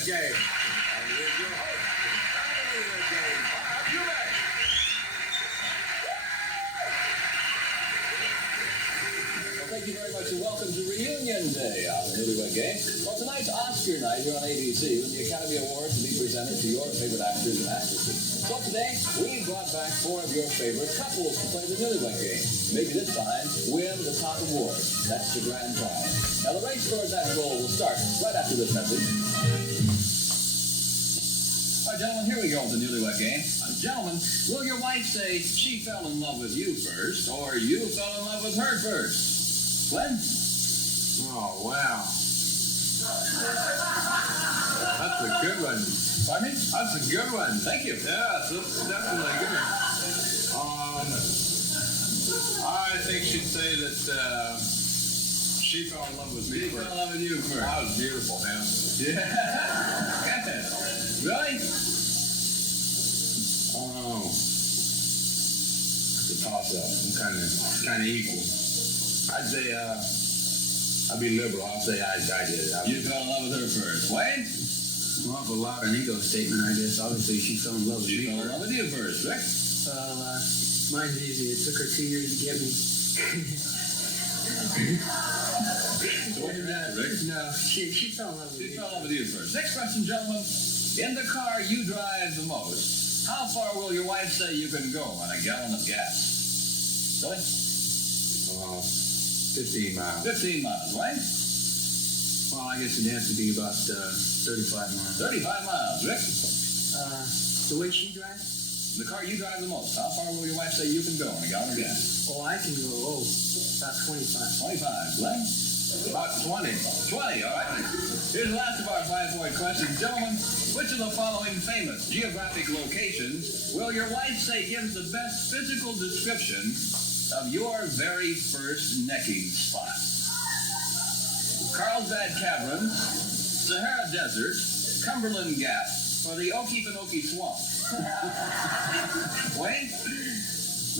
Newlywed Game. And here's your host, Newlywed Game. Are you ready? Well, thank you very much and welcome to Reunion Day on the Newlywed Game. Well, tonight's Oscar night here on ABC when the Academy Awards will be presented to your favorite actors and actresses. So today, we brought back 4 of your favorite couples to play the Newlywed Game. Maybe this time, win the top award. That's the grand prize. Now, the race towards that goal will start right after this message. All right, gentlemen, here we go with the Newlywed Game. Gentlemen, will your wife say she fell in love with you first, or you fell in love with her first? Glenn? Oh, wow. That's a good one. Pardon me? That's a good one. Thank you. Yeah, that's definitely good one. I think she'd say that she fell in love with me She first. fell in love with you first. That was beautiful, man. Yeah. Really? Oh, it's a toss-up. I'm kind of equal. I'd say I'd be liberal. I'll say I did it. You fell in love with her first. Wayne? Well, awful lot an ego statement, I guess. Obviously, she fell in love with She me. fell in love with you first. Rick? Well, mine's easy. It took her 2 years to get me. So what's your answer, Rick? No, she fell in love with She me. fell in love with you first. Next question, gentlemen. In the car you drive the most, how far will your wife say you can go on a gallon of gas? Billy? 15 miles. 15 miles. Wayne? Well, I guess it'd have to be about 35 miles. 35 miles. Rick? The way she drives? In the car you drive the most, how far will your wife say you can go on a gallon of gas? Oh, I can go, about 25. 25. Glenn? About 20. 20, all right. Here's the last of our 5-point questions. Gentlemen, which of the following famous geographic locations will your wife say gives the best physical description of your very first necking spot? Carlsbad Caverns, Sahara Desert, Cumberland Gap, or the Okefenokee Swamp? Wayne?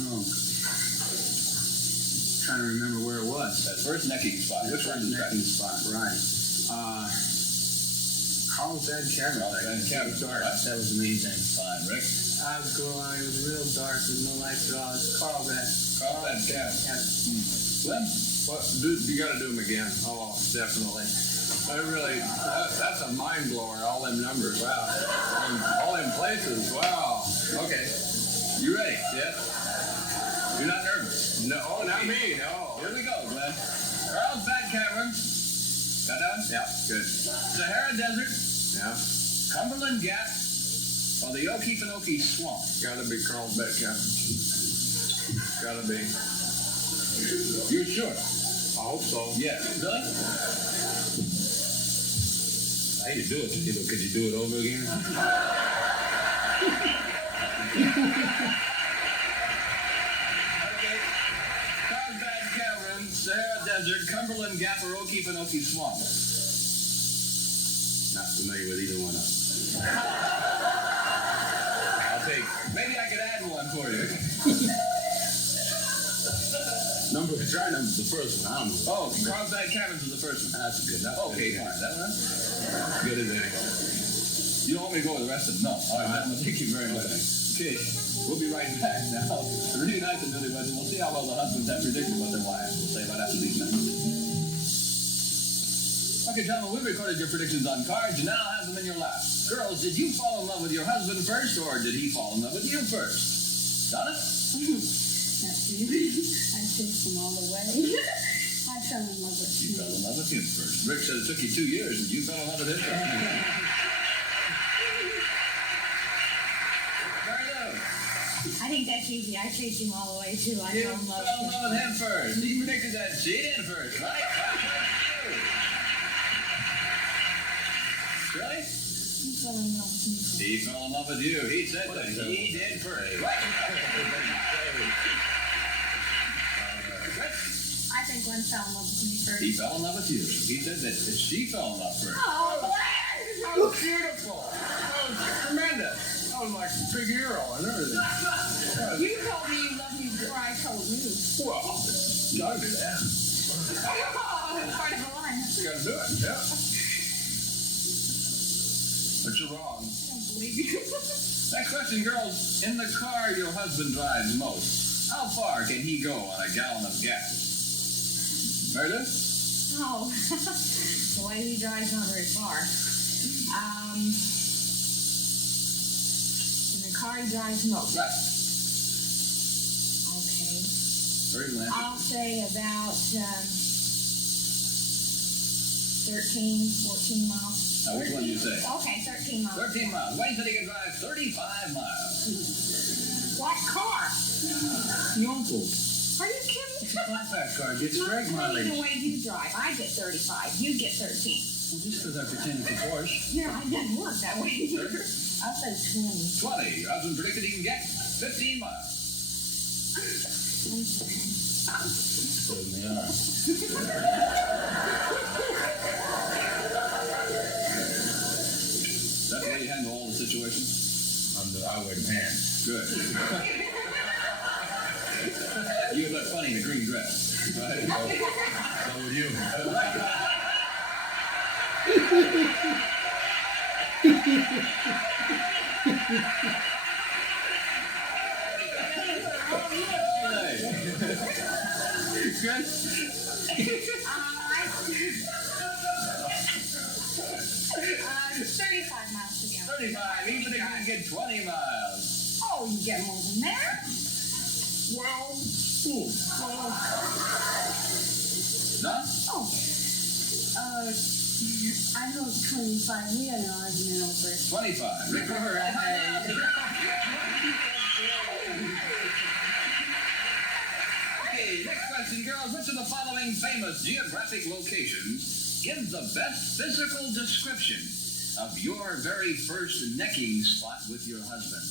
Oh. Trying to remember where it was. That first necking spot. Which one is that? Necking spot, right. Carlsbad Caverns. Carlsbad Caverns, Dark. right. That was the main thing. Fine, Rick. I was going, it was real dark with no lights at all. It was Carlsbad. Carlsbad Caverns. Glenn? Well, you got to do them again. Oh, definitely. That's a mind blower. All them numbers. Wow. All them places. Wow. Okay. You ready? Yes. You're not nervous? No, not me. No. Here we go, Glenn. Carlsbad Caverns. Got done? Yeah. Good. Sahara Desert. Yeah. Cumberland Gap. Or the Okefenokee Swamp. Got to be Carlsbad Caverns. Got to be. You're sure? I hope so. Yeah. Really? I hate to do it to you, but could you do it over again? Okay. Carlsbad Caverns, Sahara Desert, Cumberland Gap, or Okefenokee Swamp. Not familiar with either one of them. I'll take. Maybe I could add one for you. Try number the first one. I don't know. Oh, Carlsbad Caverns is the first one. That's good. That's Okay, good. fine. That one? Good as any. You don't want me to go with the rest of them? No. All right, gentlemen, thank you very much. Okay, we'll be right back now. To reunite the newlyweds, and we'll see how well the husbands have predicted what their wives will say right after these messages. Okay, gentlemen, we recorded your predictions on cards. You now have them in your lap. Girls, did you fall in love with your husband first, or did he fall in love with you first? Donna? I chased him all the way. I fell in love with You him. fell in love with him first. Rick said it took you 2 years, and you fell in love with him first. Carlo, I think that's easy. I chased him all the way too. I you fell in love fell in with love him. with him first. He predicted that she did first, right? Really? He fell in love with me. He fell in love with you. He said that he did first. Right? I think Glenn fell in love with me first. He fell in love with you. He said that she fell in love first. Oh, Glenn! That was beautiful. That was tremendous. That was like a big hero and everything. You told me you loved me before I told you. Well, gotta do that. Oh, it's part of the line. Gotta do it, yeah. But you're wrong. I don't believe you. Next question, girls. In the car your husband drives most, how far can he go on a gallon of gas? Meredith? Oh, the way he drives not very far. In the car he drives most. Right. Okay. Very good answer. I'll say about 13, 14 miles. Now, which one do you say? Okay, 13 miles. 13 miles. Wayne said he can drive 35 miles. What car? Your uncle. Are you kidding? Flat car gets Not straight the mileage. way you drive. I get 35. You get 13. Well, just because I pretend it's a Porsche. Yeah, it doesn't work that way either. I'll say 20. 20. Your husband predicted he can get 15 miles. Certainly are. That's the way you handle all the situations? I'm the outward hand. Good. You would look funny in a green dress. Right? So would you. Chris? 35 miles to go. 35. Even if you can get 20 miles. Oh, you get more than that? Well, None? oh. I know 25. We had an argument over it. 25. Rick River. Okay, next question, girls. Which of the following famous geographic locations gives the best physical description of your very first necking spot with your husband?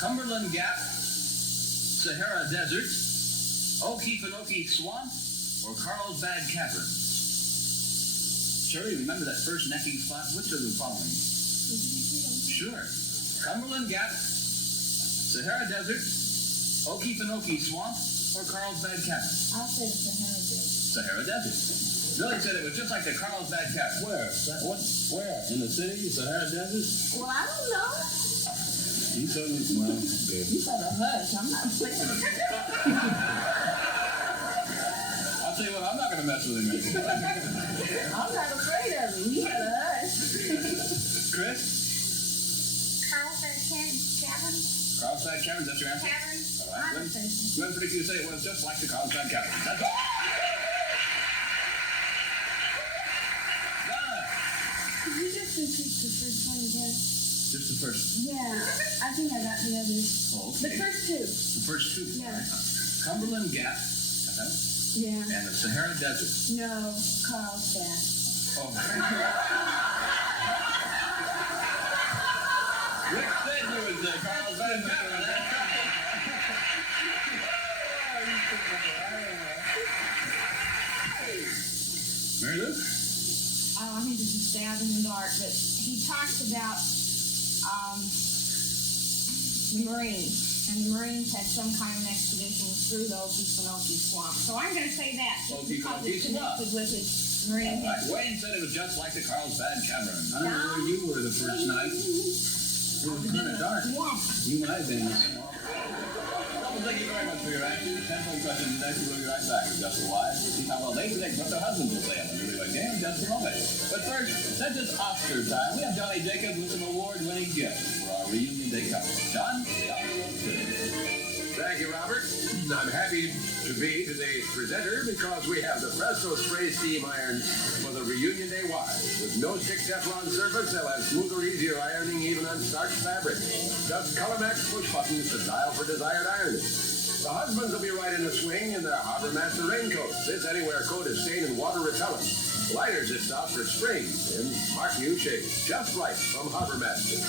Cumberland Gap, Sahara Desert, Okefenokee Swamp, or Carlsbad Cavern? Sherry, remember that first necking spot? Which of the following? Sure. Cumberland Gap, Sahara Desert, Okefenokee Swamp, or Carlsbad Cavern? I'll say the Sahara Desert. Sahara Desert. Billy said it was just like the Carlsbad Cavern. Where? Where? In the city? Sahara Desert? Well, I don't know. You told me. Well, good. You better hush. I'm not playing. I'll tell you what, I'm not going to mess with him anymore. I'm not afraid of him. You better hush. Chris? Carlsbad Cavern? Carlsbad Cavern, is that your answer? Cavern? All right. I would say so. Glenn predicted you to say it was just like the Carlsbad Cavern. That's all. Donna. Could you just repeat the first one again? Just the first. Yeah, I think I got the others. Oh, The okay. first two. The first two. Yeah. Cumberland Gap. Okay. Yeah. And the Sahara Desert. No, Carlsbad. Oh. Rick said you was the Carlsbad Cavern. Mary Lou? I think it's a stab in the dark, but he talks about the Marines. And the Marines had some kind of an expedition through the Okefenokee Swamp. So I'm going to say that, just because it's connected with his Marine All right. history. Wayne said it was just like the Carlsbad Cavern. I don't know where you were the first night. It was kind of dark. You might have been in the swamp. Well, thank you very much for your answers. 10-point question today. We'll be right back with Just the Wives. See how well they predict what their husbands will say on the Newlywed Game in just a moment. But first, since it's Oscar time, we have Johnny Jacobs with some award-winning gifts for our reunion day couple. John, the Oscar please. Thank you, Robert. I'm happy to be today's presenter because we have the Presto Spray Steam Iron for the Reunion Day wives. With no stick Teflon surface, they'll have smoother, easier ironing even on starched fabric. Just color match push buttons to dial for desired ironing. The husbands will be right in the swing in their Harbor Master raincoats. This anywhere coat is stain and water repellent. Liners this stuff for spring in smart new shades. Just right from Harbor Master.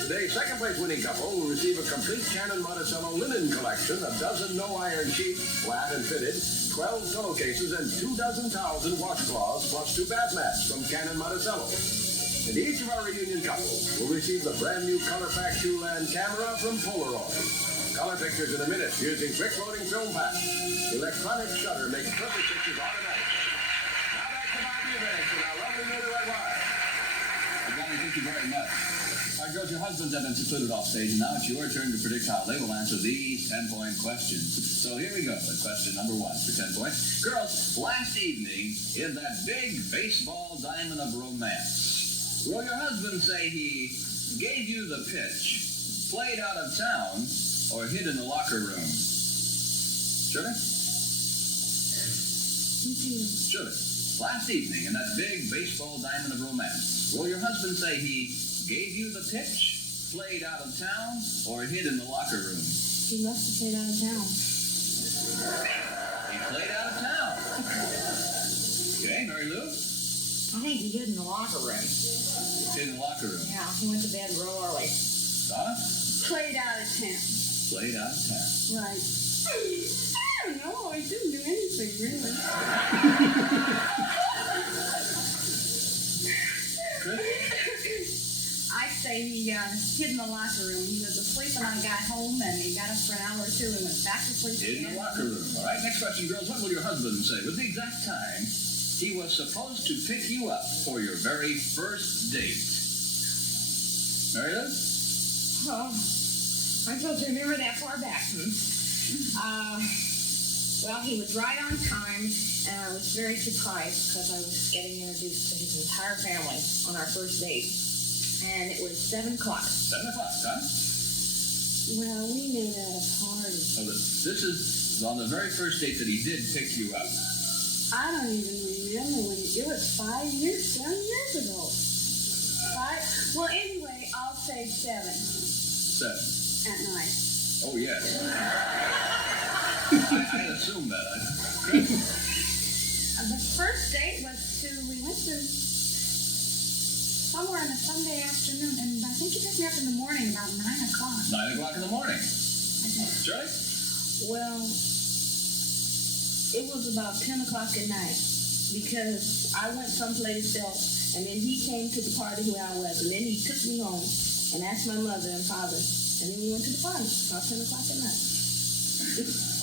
Today's second place winning couple will receive a complete Canon Monticello linen collection, a dozen no-iron sheets, flat and fitted, 12 pillowcases, and 24 towels and washcloths, plus 2 bath mats from Canon Monticello. And each of our reunion couples will receive the brand new Color Pack 2-land camera from Polaroid. Color pictures in a minute using quick-loading film pack. Electronic shutter makes perfect pictures automatic. Now back to my view with our lovely newlywed wives. We've got thank you very much. All right, girls, your husbands have been secluded off stage, and now it's your turn to predict how they will answer these 10-point questions. So here we go with question number 1 for 10 points. Girls, last evening in that big baseball diamond of romance, will your husband say he gave you the pitch, played out of town, or hid in the locker room? Shirley? Shirley, last evening in that big baseball diamond of romance, will your husband say he gave you the pitch, played out of town, or hid in the locker room? He must have played out of town. He played out of town. Okay, Mary Lou? I think he hid in the locker room. Hid in the locker room. Yeah, he went to bed real early. Donna? Played out of town. Played out of town. Right. I don't know. I didn't do anything, really. Chris? I say he hid in the locker room. He was asleep when I got home, and he got up for an hour or two and went back to sleep In again. the locker room. All right, next question, girls. What will your husband say? Was the exact time he was supposed to pick you up for your very first date? Mary Lou? Oh, I'm supposed to remember that far back. Well, he was right on time, and I was very surprised because I was getting introduced to his entire family on our first date. And it was 7 o'clock. 7 o'clock, huh? Well, we made at a party. So this is on the very first date that he did pick you up. I don't even remember when it was 7 years ago. Well, anyway, I'll say 7 7. at night. Oh, yes. I assume that. Chris? The first date was we went to somewhere on a Sunday afternoon, and I think he picked me up in the morning about 9 o'clock. 9 o'clock in the morning. Shirley? Well, it was about 10 o'clock at night because I went someplace else, and then he came to the party where I was, and then he took me home and asked my mother and father, and then we went to the party about 10 o'clock at night.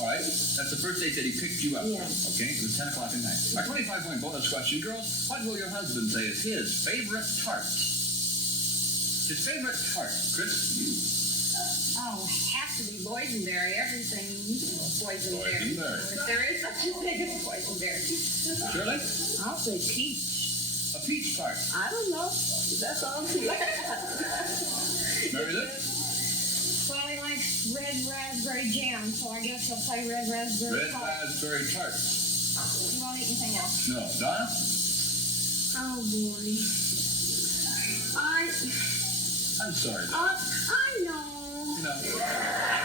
All right, that's the first date that he picked you up. Yeah. Okay, it was 10 o'clock at night. Our 25-point bonus question, girls. What will your husband say is his favorite tart? His favorite tart, Chris? Oh, has to be boysenberry. Everything boysenberry. Boysenberry. If there is such a thing as boysenberry. Shirley? I'll say peach. A peach tart. I don't know. That's all he likes. Mary Lou? Well, he likes red raspberry jam, so I guess he'll play red raspberry Red tart. raspberry tart. He won't eat anything else. No. Donna? Oh, boy. I'm sorry. I know. You know.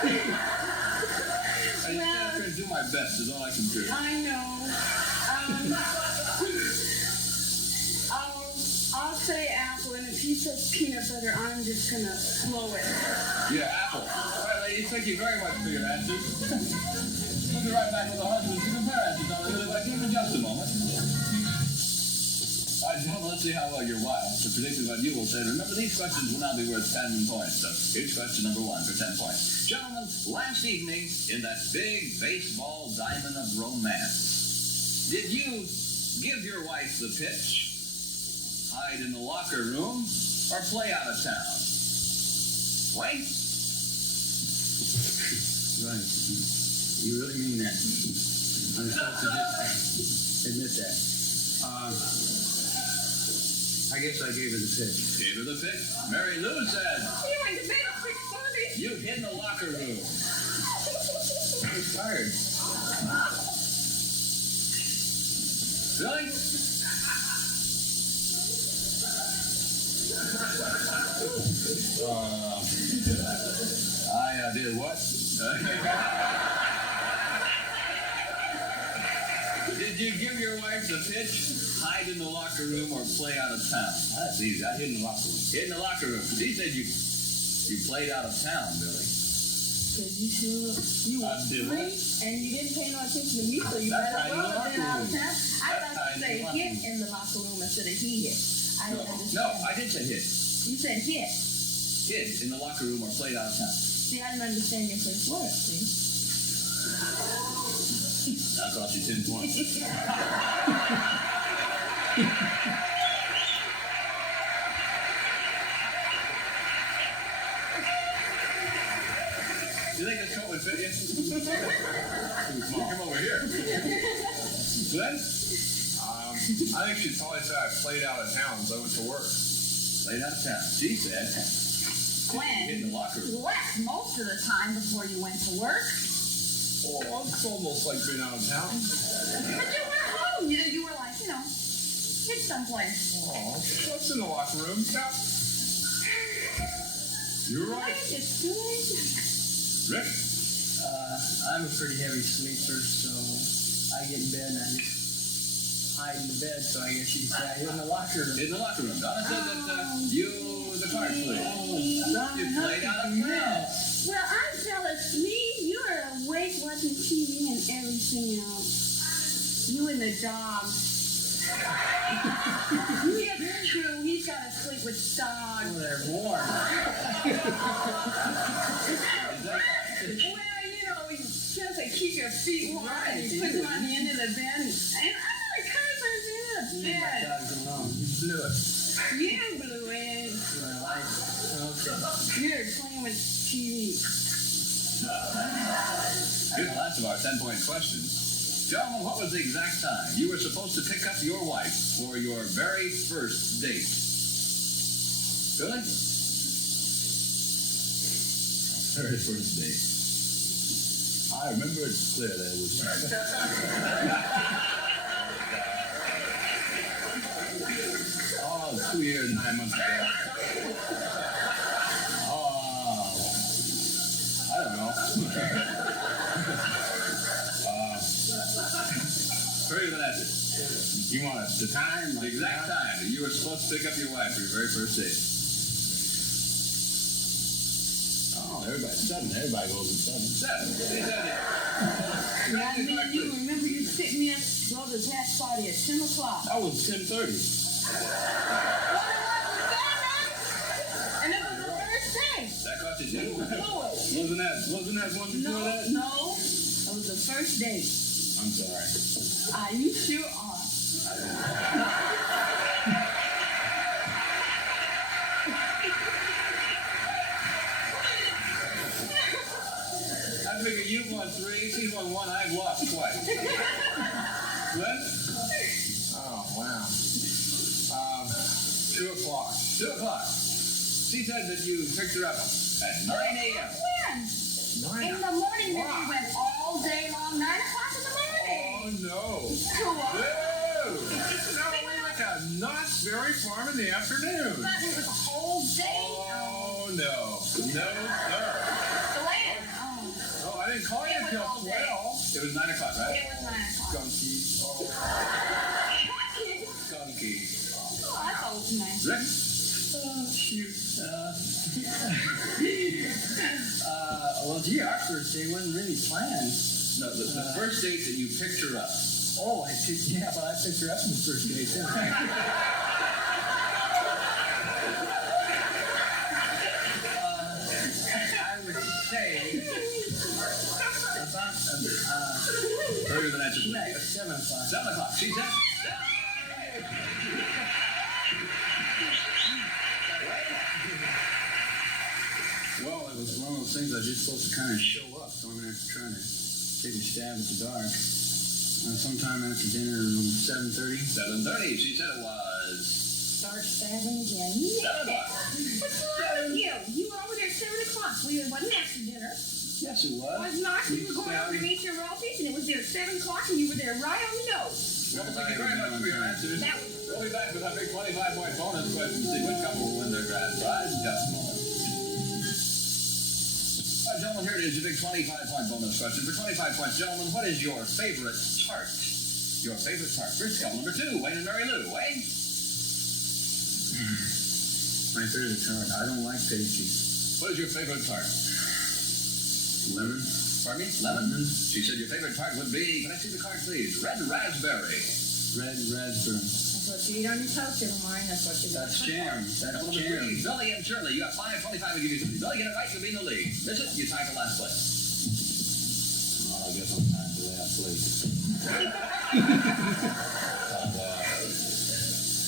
I just have to do my best is all I can do. I know. I'll say apple, and if he says peanut butter, I'm just gonna blow it. Yeah, apple. All right, ladies, thank you very much for your answers. We'll be right back with the husbands to compare answers on the Newlywed Game in just a moment. All right, gentlemen, let's see how well your wives have predicted what you will say. Remember, these questions will now be worth 10 points. So here's question number 1 for 10 points. Gentlemen, last evening in that big baseball diamond of romance, did you give your wife the pitch, hide in the locker room, or play out of town? Wayne? Right. You really mean that? I'm supposed to just admit that. I guess I gave her the pitch. Gave her the pitch. Mary Lou said, You went to bed at 6:30. you hid in the locker room. I was tired. Really? I did what? Did you give your wife the pitch, hide in the locker room, or play out of town? That's easy. I hid in the locker room. Hid in the locker room. Because he said you played out of town, Billy. Because you were did free, what? and you didn't pay no attention to me, so you That's might as hiding in well the have been locker out of room. town. I That's thought hiding you in the said locker hit in the locker room instead of he hit. I didn't understand. No, I did say hid. You said hit. Hid in the locker room or played out of town. See, I didn't understand your first word, see? That cost you 10 points. You think this coat would fit you? Too small. Come over here. Glenn? I think she'd probably say I played out of town, so I went to work. Laid out of town. She said, in the Gwen, locker you room. left most of the time before you went to work. Oh, it's almost like being out of town. But you were home. You were like, hit someplace. Oh, what's in the locker room? Yeah. You're right. It's good. Rick? I'm a pretty heavy sleeper, so I get in bed and I just hide in the bed, so I guess you could say I hid in the locker room. In the locker room. Donna said that you, the card player. You played out of town. Well, I fell asleep. You were awake watching TV and everything else. You and the dog. It's true. He's got to sleep with dogs. Oh, they're warm. Well, he says they keep your feet warm. Right, And he puts them on the end of the bed. And I'm like, how is in the Leave my bed? dogs alone. You blew it. You blew it. Well, okay. You're playing with TV. Here's the last of our 10-point questions. Gentlemen, what was the exact time you were supposed to pick up your wife for your very first date? Billy? Very first date. I remember it clearly. It was. Oh, 2 years and 9 months ago. Oh, I don't know. Hurry to an answer. You want us the time? The exact time that you were supposed to pick up your wife for your very first date. Oh, everybody's 7. Everybody goes at 7. 7. Yeah, me and you. Remember you picked me up to go to the tax party at 10 o'clock. That was 10:30. And it was the first day. That cost you 10. You blew it. Wasn't that one before No, that? no. It was the first date. I'm sorry. You sure are. I figure you've won 3, she's won 1, I've lost twice. Glenn? Oh, wow. 2 o'clock. 2 o'clock. She said that you picked her up at 9 a.m. When? In the morning, then we went all day long, 9 o'clock in the morning. Oh, no. Cool. No! No, we went to Knott's Berry Farm in the afternoon. That was a whole day. Oh, no. No, sir. Glenn. Oh, I didn't call you It was until all day. 12. It was 9 o'clock, right? It was 9 o'clock. Gunky. Skunky. Oh, I thought it was nice. Rick? Oh, shoot. Well, gee, our first day wasn't really planned. No, the first date that you picked her up. Oh, I picked her up on the first day, too. I would say about Hurry with an answer, please. like 7 o'clock. 7 o'clock. She said. Well, it was one of those things I was just supposed to kind of show up, so I'm going to have to try to take a stab at the dark. Sometime after dinner, 7:30. 7:30. She said it was. Start stabbing again. 7 o'clock. What's wrong with you? You were over there at 7 o'clock. It wasn't after dinner. Yes, it It was. was not. You were going over to meet your relatives, and it was there at 7 o'clock, and you were there right on the nose. Well, thank you very much for your answers. That We'll be back with our big 25-point bonus question to see which couple will win their grand prize in just a moment. All right, gentlemen, here it is, your big 25-point bonus question. For 25 points, gentlemen, what is your favorite tart? Your favorite tart. First couple, number 2, Wayne and Mary Lou. Wayne? My favorite tart. I don't like pastries. What is your favorite tart? Lemon. Pardon me? Lemon? She said your favorite tart would be, can I see the card, please? Red raspberry. Red raspberry. That's what you eat on your toast every morning. That's what you do. That's jam. That's Number jam. 3, Billy and Shirley. You got 5:25 to give you 3. Billy, get it right, you'll be in the lead. Miss it, you tie for last place. Well, I guess I'm time for last place.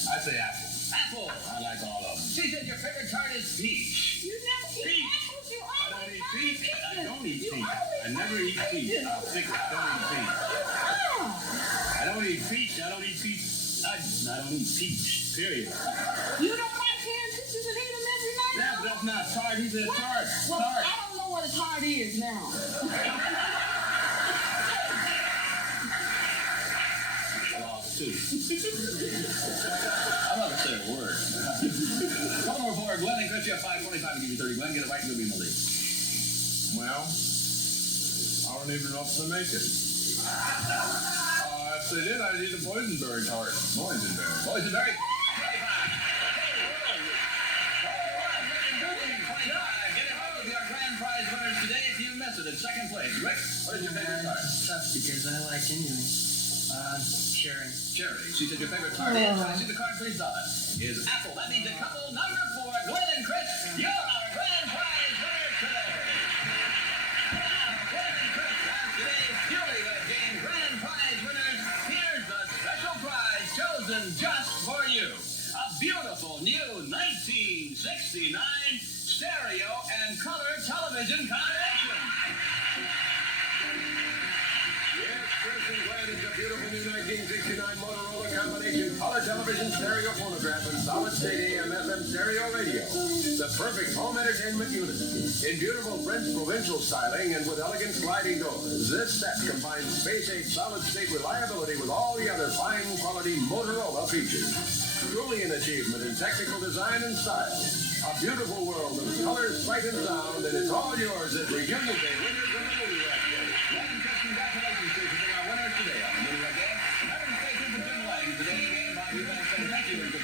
I say apple. Apple. I like all of them. She said your favorite tart is peach. You never eat apples. You I always don't eat peach. I don't eat You peach. I never eat peach. I'll stick it. I don't eat peach. I don't eat peach. I don't eat peach. I don't eat peach. Period. You don't like carrot peaches and eat them every night? That's not tart. He said tart. Well, Tart. I don't know what a tart is now. Lost too. I'm not gonna say a word. Come over for Glenn and Chris. You have 525 to give you 30. Glenn, get it right and you'll be in the lead. Well, I don't even know if they make it. If they did, I'd eat a boysenberry tart. Boysenberry. Boysenberry. 25. Get it right with your grand prize winners today if you miss it in second place. Rick, what is your favorite tart? It's tough because I like anything. Cherry. Cherry. She said your favorite tart is, I see the card, please, Donna, is apple. That means that couple number 4, Glenn and Chris, you're our grand prize winners today. Now, Glenn and Chris, as today's Newlywed Game grand prize winners, here's the special prize chosen just for you. A beautiful new 1969 stereo and color television combination. Yes, Chris and Glenn, it's a beautiful new 1969 Motorola combination color television, stereo phonograph, and solid-state AM/FM stereo radio. The perfect home entertainment unit. In beautiful French provincial styling and with elegant sliding doors, this set combines space-age solid-state reliability with all the other fine-quality Motorola features. Truly an achievement in technical design and style. A beautiful world of color, sight, and sound, and it's all yours at Reunion Day winners of the Newlywed Game. Glenn and Chris, congratulations to you for being our winners today on the Newlywed Game. Remember to stay tuned for Jim Lang, today's game by We've been saying thank you and goodbye.